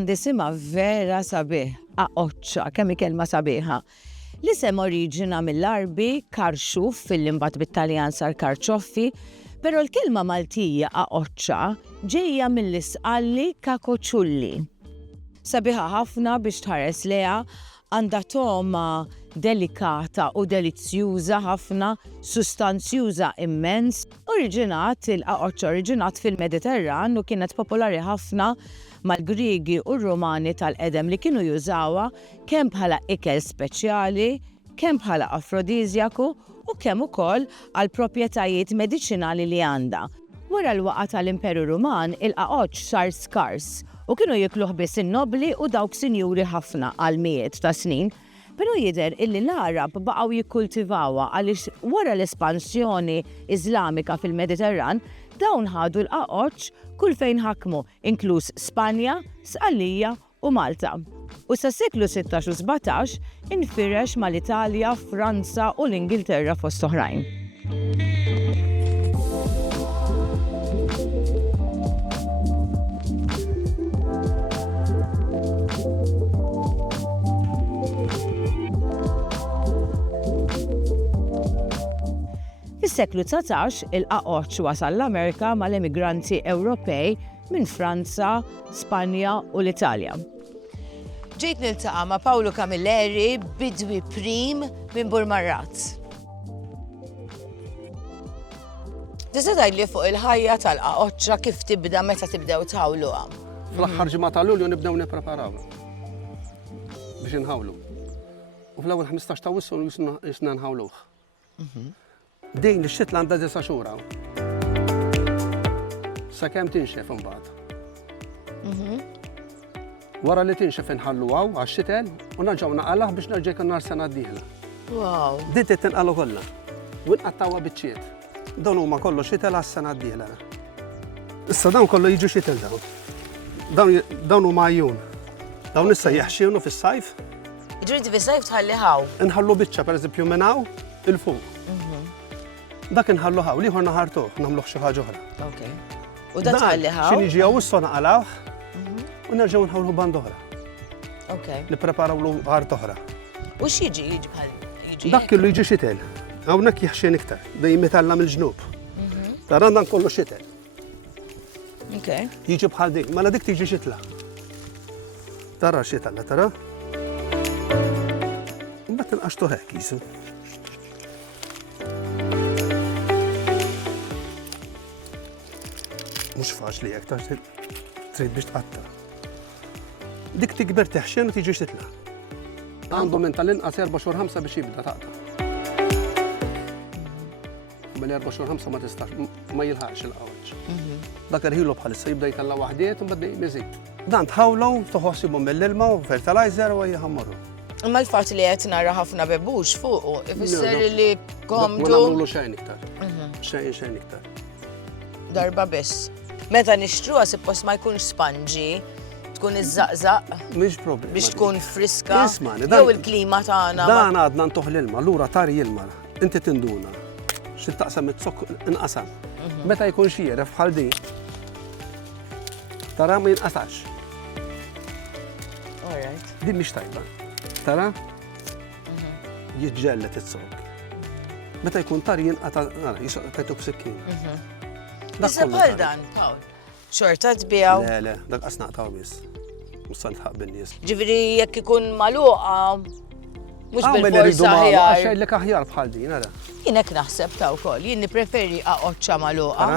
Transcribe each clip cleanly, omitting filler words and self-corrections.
għandi sima vera sabiħ, aqoċċa, kemm kelma sabiħa. L-isem oriġina mill-Arbi karxuf fil-imbat bit-Taljan sar karċoffi, però l-kelma Maltija aqoċċa ġejja mill-isqalli kakoċulli. Sabiħa ħafna biex tħares leha, għandha toma delikata u delizzjuża ħafna, sustanzjuża immens, il-aqoċċa oriġinat fil-Mediterran u kienet popolari ħafna mal-Griegi u r-Rumani tal-qedem li kienu jużawha kemm bħala ikel speċjali, kemm bħala afrodizjaku u kemm ukoll għal proprjetajiet mediċinali li għandha. Wara l-waqa tal-Imperu Ruman, il-aqoċċ sar skars u kienu jikluh biss in-nobli u dawk sinjuri ħafna għal mijiet ta' snin, però jidher illi l-Arab baqgħu jikkultivawha għaliex wara l-espansjoni Iżlamika fil-Mediterran dawn ħadu l-aqoċċ kull fejn ħakmu, inkluż Spanja, Sqallija u Malta. U sas-seklu 16 u 17 infirex mal-Italja, Franza u l-Ingilterra fost oħrajn. Fis-seklu 19 il-aqoċċ wasal l-Amerika mal-immigranti Ewropej minn Franza, Spanja u l-Italja. Ġejt niltaqa' ma' Paolo Camilleri, bidwi prim minn Burmarrat. Tista' tgħidli fuq il-ħajja tal-qaqoċċa kif tibda meta tibdew tħawluha? Fl-aħħar ġimgħa ta' Lulju nibdew nippreparawha biex inħawlu. U fl-ewwel 15 ta' Wissu jisna nħawluh. Din ix-xitla għandha 9 xhur. Sakemm tinxef imbagħad. Wara li tinxef inħalluha għax-xitel u nerġgħu naqalha biex nerġa' jkun nhar sena d-dieħla. Wow! Din tinqalu kollha u nqattawha biċċiet. Dawn huma kollu xitel għas-sena d-dieħla. Issa dawn kollu jiġu xitel dawn. Dawn huma għajjun. Dawn issa jeħxinu fis-sajf. Ġrid fis-sajf tħalliħaw. Inħallu biċċa pereżempju minn hawn il-fuq. Dak inħallu ħaw, liħor naħartuh, nagħmluh xi ħaġa oħra. Okay. U dak tħalliħaw? Xi niġi issa naqalawh u nerġgħu nħawlu band oħra. Okay. Nippreparawlu ħart oħra. U x'jiġi bħal jiġi? Dak killu jiġi xitel. Hawnhekk jeħxin iktar, dejjem metalla mill-ġnub. Tara dan kollu xitel. Okay. Jiġi bħal dik, mela dik tiġi xitla. Tara xitella, tara? Imbagħad tinqaxtu hekk jisu. Mhux faċli jekk trid biex tqatta. Dik tikber teħxin u tiġi xitla. Għandu minn tal-inqas 4 xhur 5 biex jibda taqta. Mill-4 xhur 5 ma tistax ma jilħaqx il-qawċ. Dak irħilu bħalissa jibda jtella waħdiet u mbagħad miżid. Dan tħawlu toħossibhom mill-ilma u fertilizer u jħammarru. Imma l-fatt li qed nara ħafna bebux fuqu ifisser li komdu. Ma nagħmlu xejn iktar. Xejn iktar. Darba biss. Meta nixtruha suppost ma jkunx spongy, tkun iżżaqżaq. Mhix problema. Biex tkun friska. Isma'ni, jew il-klima tagħna. Dan għadna ntuħ l-ilma, lura tari ilma. Inti tinduna. Xi taqsam it-zokk inqasam. Meta jkun xieref bħal din, tara ma jinqasax. Alright. Din mhix tajba. Tara? Jiġġellet it-zokk. Meta jkun tari jinqata' nara jisoqgħu b'sikkin. Issa bħal dan, Pawl. Xorta tbijaw. Le, dak qasnaqtaw biss. Mhux se nħaq bin-nies. Ġifieri jekk ikun magħluqa mhux bil-forsa aħjar. Għaxejlek aħjar bħal din, nara. Jien hekk naħseb ta' wkoll, jien nippreferi aqoċċa magħluqa.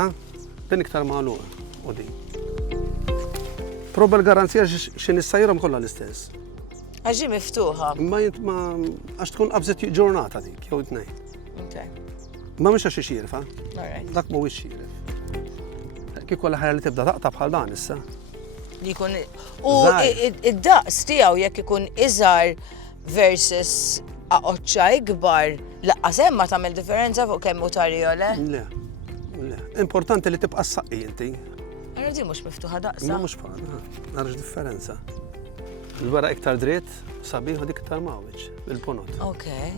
Din iktar magħluqa u din. Proba l-garanzija xi nissajrhom kollha l-istess. Għax miftuħa. Ma għax tkun qabżet ġurnata dik jew tnejn. Okay. Ma mhux għax ixierfa. Alright. Dak mhuwiex xieref. Kif kollha ħajja li tibda taqta bħal dan issa. Li jkun u id-daqs tiegħu jekk ikun iżgħar versus aqoċċa ikbar, laqqas hemm ma tagħmel differenza fuq kemm hu tarjole? Le. Importanti li tibqa' s-saqqi inti. Ara di mhux miftuħa daqsa. Ma mhux bħal, narax differenza. Il-wara iktar dritt, sabiħ u dik iktar mawwiġ, bil-punot. Okay.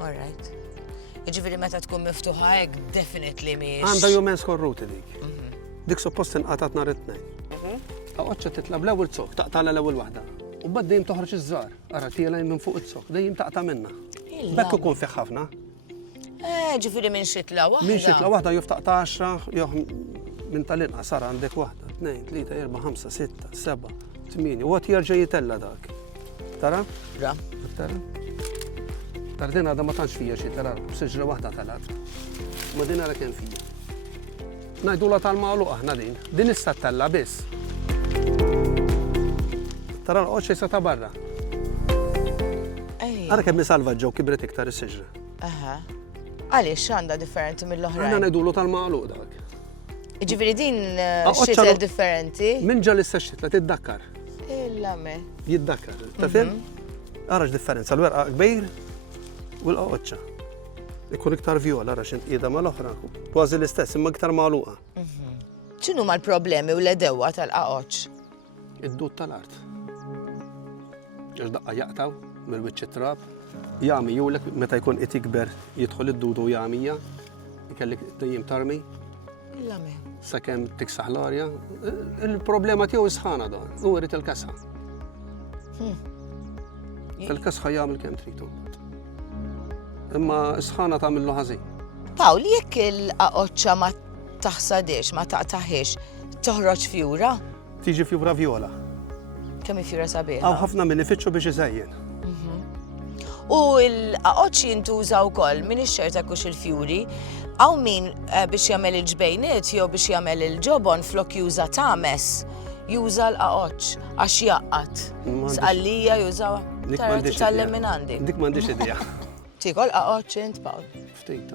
All right. Jiġifieri meta tkun miftuħa hekk definitely mhijiex. Għandha jumejn skorruti dik. Dik suppost inqatat nhar it-tnejn. Aqoċċa titla bl-ewwel zokk, taqtala l-ewwel waħda. U bad dejjem toħroġ iż-żgħar. Ara tiela minn fuq it-zokk, dejjem taqta' minnha. Bekk ikun fih ħafna. Ġifieri minn xitla waħda. Min xitla waħda jew taqta' 10, jew minn tal-inqas ara għandek waħda, 2, 3, 4, 5, 6, 7, 8. U għad jerġa' jitella dak. Tara? Ra. Tara? Tara din għadha ma tantx fija xi tara, b'siġra waħda talat. Ma din ara kemm fija. Ngħidula tal-magħluq aħna din. Din issa tella biss. Tara l-qoċċa issa ta' barra. Ara kemm salvaġġew kibret iktar is-siġra. Aha. Għaliex għandha differenti mill-oħrajn? Aħna ngħidulu tal-magħluq dak. Ġifieri din xitel differenti? Min ġa issa xitla tiddakkar. Il-lame. Jiddakkar. Ta' fim? Ara x'differenza l-werqa kbir u l-qoċċa. Ikun iktar vjola ara x'int qiegħda mal-oħra. Kważi l-istess imma iktar magħluqa. X'inhu mal-problemi u l-edewwa tal-qaqoċ? Id-dud tal-art. Ġax daqqa jaqtaw mill-wiċċ trab, jagħmijulek meta jkun qed jikber jidħol id-dud u jagħmija, ikellik dejjem tarmi. Il-lame. Sakemm tiksaħ l-arja. Il-problema tiegħu isħana dan, u irid il-kasħa. Il-kasħa jagħmel kemm tridu. Imma isħana tagħmillu ħażin. Pawl, jekk il-qaqoċċa ma taħsadix, ma taqtaħiex, toħroġ fjura? Tiġi fjura vjola. Kemm fjura sabiħa? Għaw ħafna min ifittxu biex iżejjen. U l-qaqoċ jintuża wkoll min ix-xerta kux il-fjuri, għaw min biex jagħmel il-ġbejniet jew biex jagħmel il-ġobon flok juża tames, juża l-qaqoċ għax jaqqat. Sqallija jużaw. Tara titgħallem minn għandi. Dik m'għandix idea. Tikol qaqoċ int, Pawl? Ftit.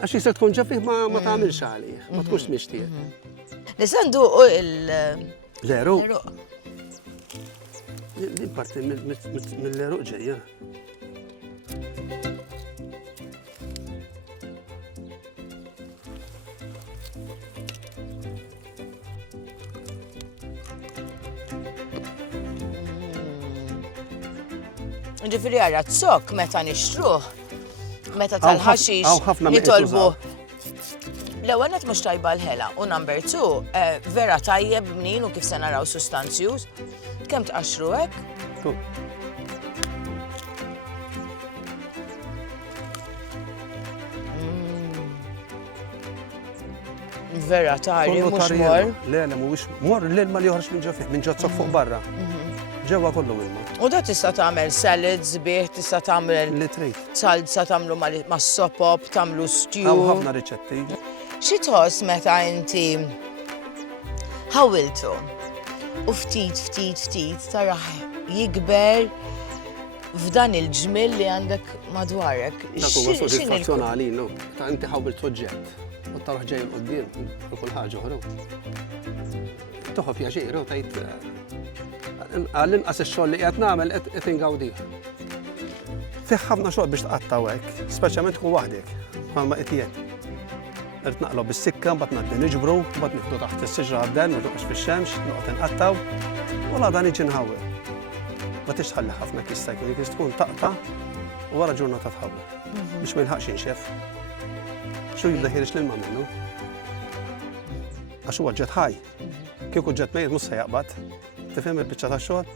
Għax jista' tkun ġafih ma tagħmilx għalih, ma tkunx mixtieq. Nisandu L-eruq. Din parti mill-eruq ġejja. Ġifieri għara t-sok meta nixtruh, meta tal-ħaxix nitolbu. L-ewwel qed mhux tajba l-ħela u number 2 vera tajjeb mnin u kif se naraw sustanzjuż. Kemm tqaxxru hekk? Vera tari, mhux mor. Le, mhuwiex mor l-ilma li joħroġ minn ġo fih, minn ġo t-sok fuq barra. Ġewwa kollu ilma. U da tista' tagħmel salads bih, tista' tagħmel Li trid. salsa tagħmlu mas-sopop, tagħmlu stew. Hawn ħafna riċetti. Xi tħoss meta inti ħawiltu u ftit taraħ jikber f'dan il-ġmiel li għandek madwarek. Dak huwa sodisfazzjonali lu. Ta' inti ħawbil soġġett u taraħ ġej l-qudiem u kull ħaġa oħra. Toħob pjaċir u tgħid għall-inqas ix-xogħol li qed nagħmel qed ingawdih. Fih ħafna xogħol biex tqattaw hekk, speċjalment tkun waħdek bħalma qed jgħid. Irid naqlgħu bis-sikka, mbagħad ngħaddi niġbru, mbagħad nieħdu taħt is-siġra għadden, ma toqgħodx fix-xemx, noqgħod inqattaw, u la dan jiġi nħawwel. Ma tix tħalli ħafna kista jkun jekk tkun taqta' u wara ġurnata tħawwel biex ma jilħaqx jinxef. Xu jibda ħirex l-ilma minnu. Għax huwa ġed ħaj. Kieku ġed mejjed mhux se jaqbad. Tifhem il-biċċa tax-xogħol?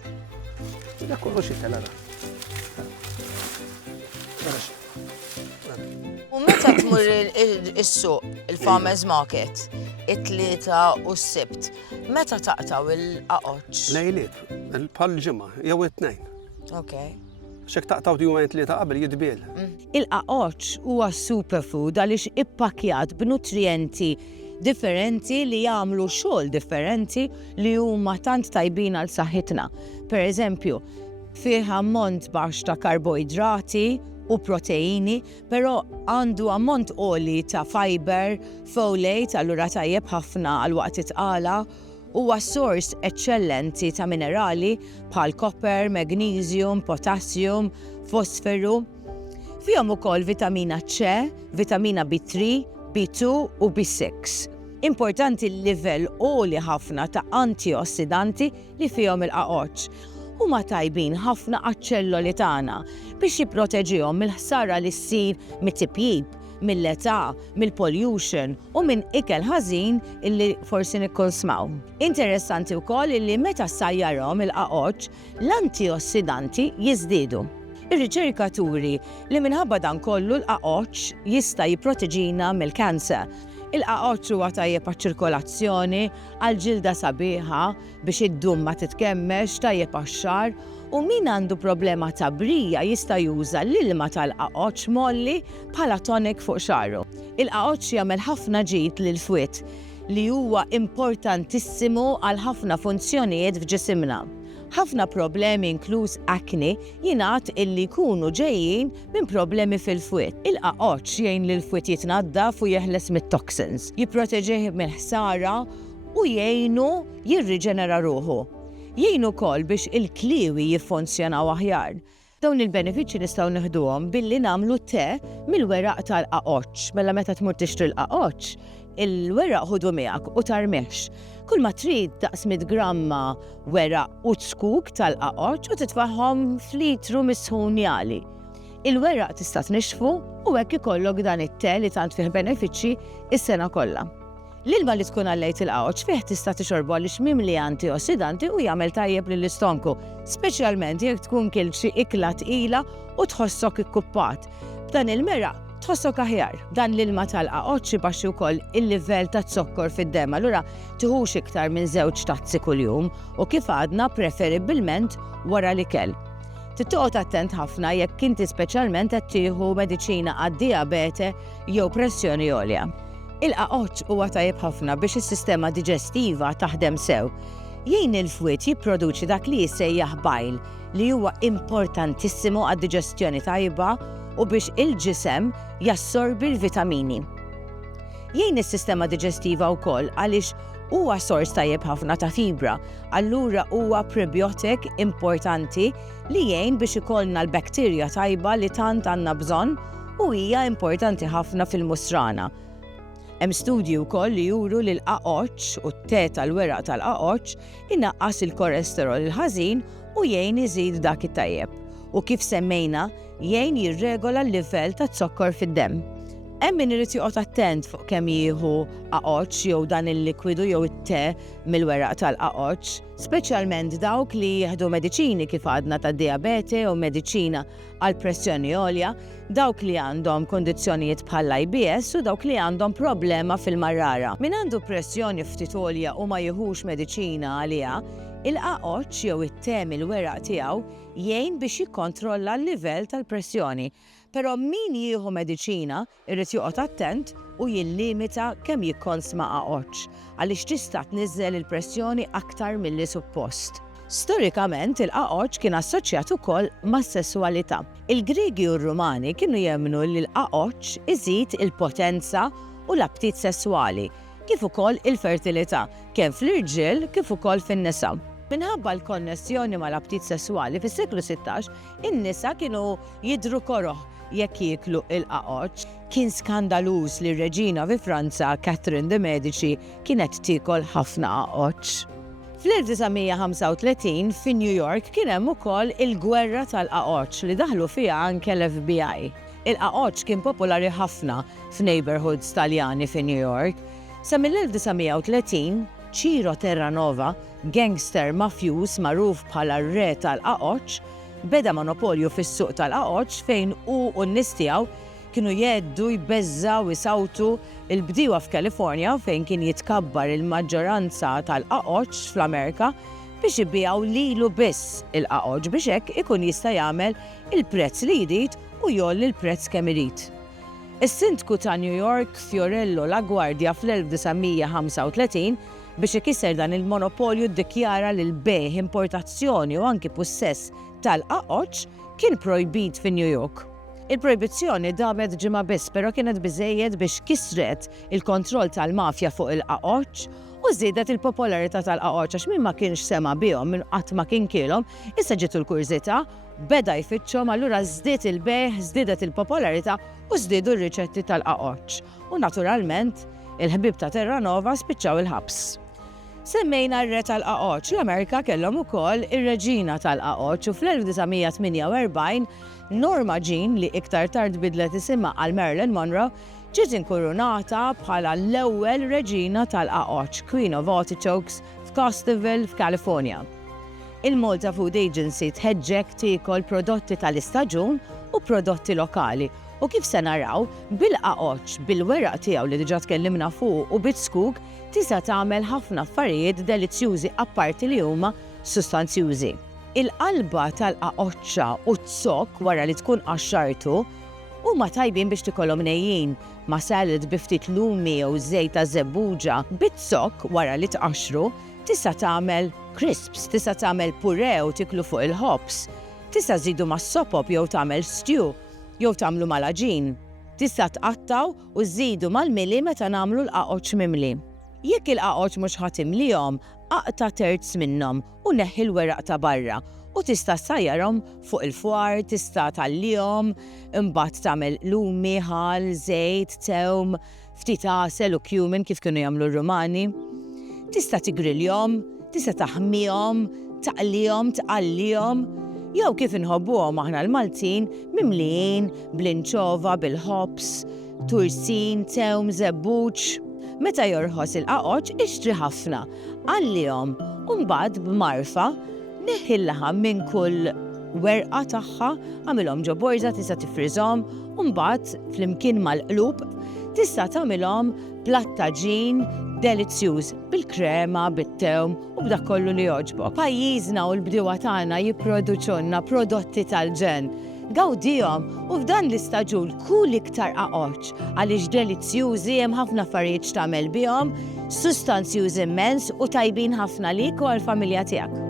Dak kollox jitel ara. U meta tmur is-suq, il-farmers market, it-tlieta u s-sibt, meta taqtaw il-qaqoċ? Lejliet, bħal ġimgħa jew it-tnejn. Okay. Xek taqtaw jumejn tlieta qabel jidbiel. Il-qaqoċ huwa superfood għaliex ippakjat b'nutrienti differenti li jagħmlu xogħol differenti li huma tant tajbin għal saħħitna. Pereżempju, fih ammont baxx ta' karboidrati u proteini, però għandu ammont għoli ta' fiber, folate, allura tajjeb ħafna għal waqt itqala, huwa sors eċċellenti ta' minerali bħal copper, magnesium, potassium, fosferu. Fihom ukoll vitamina C, vitamina B3, B2 u B6. Importanti l-livell għoli ħafna ta' antiossidanti li fihom il-qaqoċ. Huma tajbin ħafna għaċ-ċelloli tagħna biex jipproteġihom mill-ħsara li ssir mit-tipjib, mill-età, mill-pollution u minn ikel ħażin illi forsi nikkonsmaw. Interessanti wkoll illi meta sajjarhom il-qaqoċ l-antiossidanti jiżdiedu. Ir-riċerkaturi li minħabba dan kollu l-qaqoċ jista' jipproteġina mill-kanser. Il-qaqoċ huwa tajjeb għaċ-ċirkolazzjoni, għall-ġilda sabiħa biex id-dum ma titkemmex, tajjeb għax-xar, u min għandu problema ta' brija jista' juża l-ilma tal-qaqoċ molli bħala tonik fuq xaru. Il-qaqoċ jagħmel ħafna ġid lil-fwied li huwa importantissimu għal ħafna funzjonijiet f'ġisimna. Ħafna problemi inkluż akne jingħad illi jkunu ġejjin minn problemi fil-fwied. Il-qaqoċ jgħin li l-fwied jitnaddaf u jeħles mit-toxins, jipproteġih mill-ħsara u jgħinu jirriġenera ruħu. Jgħinu wkoll biex il-kliewi jiffunzjonaw aħjar. Dawn il-benefiċċji nistgħu nieħduhom billi nagħmlu te mill-weraq tal-qaqoċ. Mela meta tmur tixtri l-qaqoċ, il-weraq ħudu miegħek u tarmix. Kull ma trid daqs 100 gramma weraq u skuk tal-qaqoċ u titfaħħom f'litru misħun jali. Il-weraq tista' tnixfu u hekk ikollok dan it-te li tant fih benefiċċji is-sena kollha. L-ilma li tkun għallejt il-qaqoċ fih tista' tixorbu għaliex mimli antiossidanti u jagħmel tajjeb lill-istonku, speċjalment jekk tkun kil xi ikla tqila u tħossok ikkuppat. B'dan il-meraq tħossok aħjar. Dan l-ilma tal-qaqoċ ibaxxi wkoll il-livell ta' zokkor fid-demm, allura tieħux iktar minn 2 tazzi kuljum u kif għadna preferibbilment wara l-ikel. Tittoqgħod attent ħafna jekk inti speċjalment qed tieħu mediċina għad-diabete jew pressjoni għolja. Il-qaqoċ huwa tajjeb ħafna biex is-sistema diġestiva taħdem sew. Jgħin il-fwied jipproduċi dak li jissejjaħ bile li huwa importantissimu għad-diġestjoni tajba u biex il-ġisem jassorbi l-vitamini. Jgħin is-sistema diġestiva wkoll għaliex huwa sors tajjeb ħafna ta' fibra, allura huwa prebiotik importanti li jgħin biex ikollna l-bakterja tajba li tant għandna bżonn u hija importanti ħafna fil-musrana. Hemm studji wkoll li juru li l-qaqoċ u t-te tal-weraq tal-qaqoċ inaqqas il-kolesterol il-ħażin u jgħin iżid dak it-tajjeb. U kif semmejna, jgħin jirregola l-livell ta' zokkor fid-demm. Hemm min irid joqgħod attent fuq kemm jieħu qaqoċ jew dan il-likwidu jew it-te mill-weraq tal-qaqoċ, speċjalment dawk li jieħdu mediċini kif għadna tad-diabete u mediċina għall pressjoni għolja, dawk li għandhom kondizzjonijiet bħall-IBS u dawk li għandhom problema fil-marrara. Min għandu pressjoni ftit għolja u ma jieħux mediċina għaliha, il-qaqoċ jew it-te mill-weraq tiegħu jgħin biex jikkontrolla l-livell tal-pressjoni. Però min jieħu mediċina irrid joqgħod attent u jillimita kemm jikkonsma qaqoċ għaliex tista' tniżżel il-pressjoni aktar milli suppost. Storikament il-qaqoċ kien assoċjat ukoll mas-sesswalità. Il-Griegi u r-Rumani kienu jemmnu li l-qaqoċ iżid il-potenza u l-aptit sesswali, kif ukoll il-fertilità, kemm fl-irġiel kif ukoll fin-nisa. Minħabba l-konnessjoni mal-aptit sesswali fis-seklu 16, in-nisa kienu jidhru koroħ jekk jieklu il-qaqoċ. Kien skandaluż li r-reġina fi Franza, Catherine de Medici, kienet tiekol ħafna qaqoċ. Fl-1935 fi New York kien hemm ukoll il-gwerra tal-qaqoċ li daħlu fiha anke l-FBI. Il-qaqoċ kien popolari ħafna f'neighborhoods Taljani fi New York. Sa mill-1930 Ciro Terranova, gangster mafjuż magħruf bħala r-re tal-qaqoċ, beda monopolju fis-suq tal-qaqoċ fejn u n-nies tiegħu kienu jeddu jbeżżaw isawtu il-bdiewa f'Kalifornja fejn kien jitkabbar il-maġġoranza tal-qaqoċ fl-Amerika biex ibbiegħu lilu biss il-qaqoċ biex hekk ikun jista' jagħmel il-prezz li jrid u jolli l-prezz kemm irid. Is-Sindku ta' New York Fiorello LaGuardia fl-1935 biex ikisser dan il-monopolju ddikjara li l-bejħ, importazzjoni u anki possess tal-qaqoċ kien projbit fi New York. Il-projbizzjoni damet ġimgħa biss, però kienet biżejjed biex kisret il-kontroll tal-mafja fuq il-qaqoċ u żiedet il-popolarità tal-qaqoċ għax min ma kienx sema bihom minn qatt ma kien kielhom, issa ġiet l-kurżità, beda jfittxhom allura żdied il-bejħ, żdiedet il-popolarità u żdiedu r-riċetti tal-qaqoċ. U naturalment, il-ħbib ta' Terranova spiċċaw il-ħabs. Semmejna r-re tal-qaqoċ. L-Amerika kellhom ukoll ir-reġina tal-qaqoċ u fl-1948 Norma Jean li iktar tard bidlet isimha għal Marilyn Monroe ġiet inkurunata bħala l-ewwel reġina tal-qaqoċ, Queen of Artichokes f'Costiville f'California. Il-Malta Food Agency tħeġġek tiekol prodotti tal-istaġun u prodotti lokali. U kif se naraw, bil-qaqoċ, bil-weraq tiegħu li diġà tkellimna fuq u bit-skuk tista' tagħmel ħafna affarijiet delizzjużi apparti li huma sustanzjużi. Il-qalba tal-qaqoċċa u t-sok wara li tkun qaxxartu huma tajbin biex tikollhom nejjin ma' salad bi ftit lumi jew żejt ta' żebbuġa. Bit-sok wara li tqaxxru tista' tagħmel crisps, tista' tagħmel puree u tiklu fuq il-ħobs. Tista' żidu mas-sopop jew tagħmel stew jew tagħmlu mal-aġin. Tista' tqattaw u żidu mal-mili meta nagħmlu l-qaqoċ mimli. Jekk il-qaqoċ mhux ħatimlihom, aqta' terz minnhom u neħħi l-weraq ta' barra u tista' sajjarhom fuq il-fwar, tista' tallihom, imbagħad tagħmel lumi, ħal, żejt, tewm, ftit għasel u cumin kif kienu jagħmlu r-Rumani. Tista' tigriljhom, tista' taħmihom, taqlihom, tqallihom, jew kif inħobbuhom aħna l-Maltin mimlijin bl-inċova, bil-ħobs, tursin, tewm, żebbuġ. Meta jorħos il-qaqoċ ixtri ħafna, qallihom u mbagħad b'marfa neħħi l-laħam minn kull werqa tagħha, għamilhom ġo borża tista' tifriżhom u mbagħad flimkien mal-qlub tista' tagħmilhom plattaġin delizzjuż bil-krema, bit-tewm u b'dak kollu li jogħġbok. Pajjiżna u l-bdiewa tagħna jipproduċunna prodotti tal-ġen. Gawdihom u f'dan l-istaġun kull iktar qaqoċ għaliex delizzjużi hemm ħafna affarijiet tagħmel bihom, sustanzjużi immens u tajbin ħafna lik u għall-familja tiegħek.